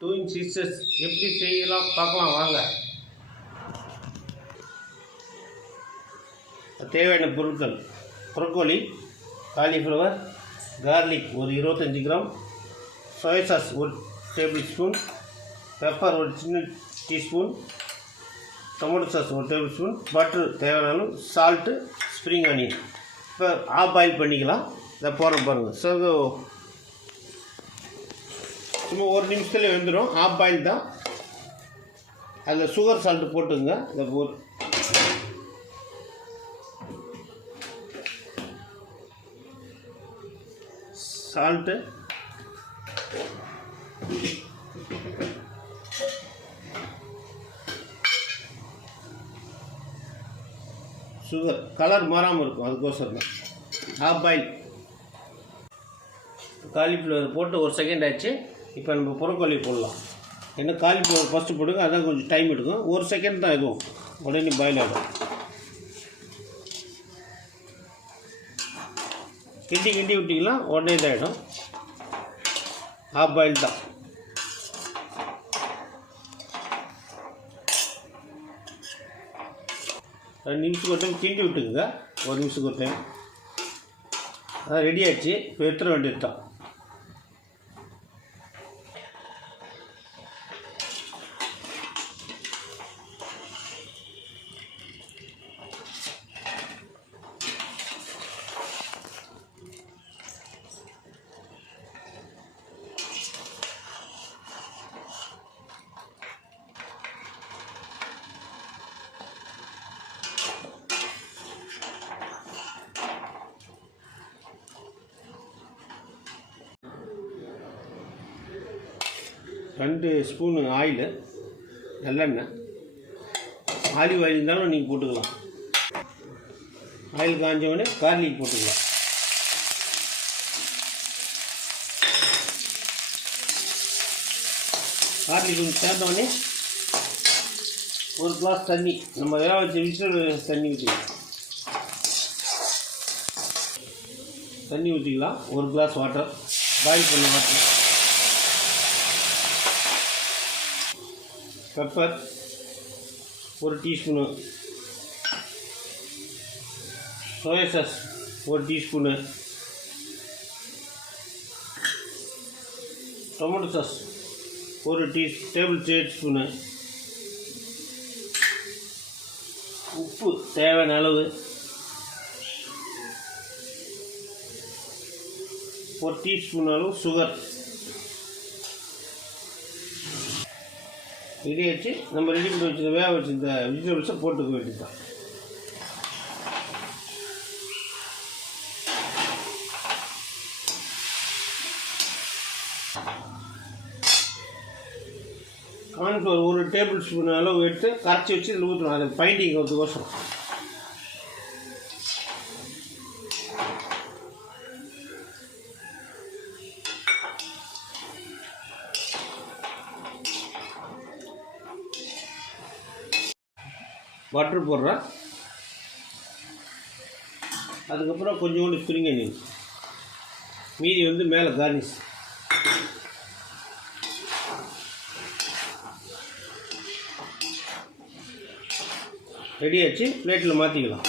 Doing sisters எப்படி செய்யலாம் பார்க்கலாம் வாங்க. தேவையான பொருட்கள்: ப்ரோக்கோலி, காலிஃப்ளவர், கார்லிக் ஒரு 25 கிராம், சோயா சாஸ் ஒரு டேபிள் ஸ்பூன், பெப்பர் ஒரு சின்ன டீஸ்பூன், டொமேட்டோ சாஸ் ஒரு டேபிள் ஸ்பூன், பட்டர் தேவையான அளவு, சால்ட்டு, ஸ்ப்ரிங் ஆனியன். இப்போ ஆஃப் பாயில் பண்ணிக்கலாம். இதை போடுற பாருங்கள். ஸோ சும்மா ஒரு நிமிஷத்துலேயே வெந்துடும். ஆஃப் பாயில் தான். அதில் சுகர் சால்ட்டு போட்டுங்க. இதை சால்ட்டு, சுகர் கலர் மாறாமல் இருக்கும், அதுக்கோசரம் தான். ஆஃப் பாயில் காலிஃப்ளவர் போட்டு ஒரு செகண்ட் ஆச்சு. இப்போ நம்ம ப்ரோக்கோலி போடலாம். ஏன்னா காலிஃப்ளவர் ஃபஸ்ட்டு போடுங்க, அதான் கொஞ்சம் டைம் எடுக்கும். ஒரு செகண்ட் தான் எதுவும், உடனே பாயில் ஆகிடும். கிண்டி விட்டிங்கன்னா உடனே இதாகிடும். ஆஃப் பாயில் தான். ரெண்டு நிமிஷத்துக்கு ஒரு டைம் கிண்டி விட்டுக்குங்க. ஒரு நிமிஷத்துக்கு ஒரு டைம். அதான் ரெடி ஆகிடுச்சு. இப்போ எடுத்துட வேண்டியது தான். ரெண்டு ஸ்பூனு ஆயிலு, நல்லெண்ணெய், ஆலிவ் ஆயில் இருந்தாலும் நீங்கள் போட்டுக்கலாம். ஆயில் காஞ்சவொடனே கார்லிக் போட்டுக்கலாம். கார்லிக் கொஞ்சம் சேர்ந்தவொடனே ஒரு கிளாஸ் தண்ணி, நம்ம வேக வச்ச விசில் தண்ணி ஊற்றிக்கலாம். ஒரு கிளாஸ் வாட்டர், பாயில் பண்ண வாட்டர். பெப்பர் ஒரு டீஸ்பூனு, சோயா சாஸ் ஒரு டீஸ்பூனு, டொமேட்டோ சாஸ் ஒரு டேபிள் ஸ்பூனு, உப்பு தேவையான அளவு, ஒரு டீஸ்பூன் அளவு சுகர். ரெடி ஆச்சு. நம்ம ரெடி பண்ணி வச்சுருந்த வேக வச்சுருந்த வெஜிடபிள்ஸை போட்டுக்க வேண்டியது தான். கார்ன்ஃப்ளவர் ஒரு டேபிள் ஸ்பூன் அளவு எடுத்து கரைச்சி வச்சு இதில் ஊற்றணும். அது பைண்டிங் வரதுக்கோசரம். பட்டர் போடுறேன். அதுக்கப்புறம் கொஞ்சோண்டு ஸ்ப்ரிங் ஆனியன், மீதி வந்து மேலே கார்னிஷ். ரெடி ஆச்சு. பிளேட்டில் மாற்றிக்கலாம்.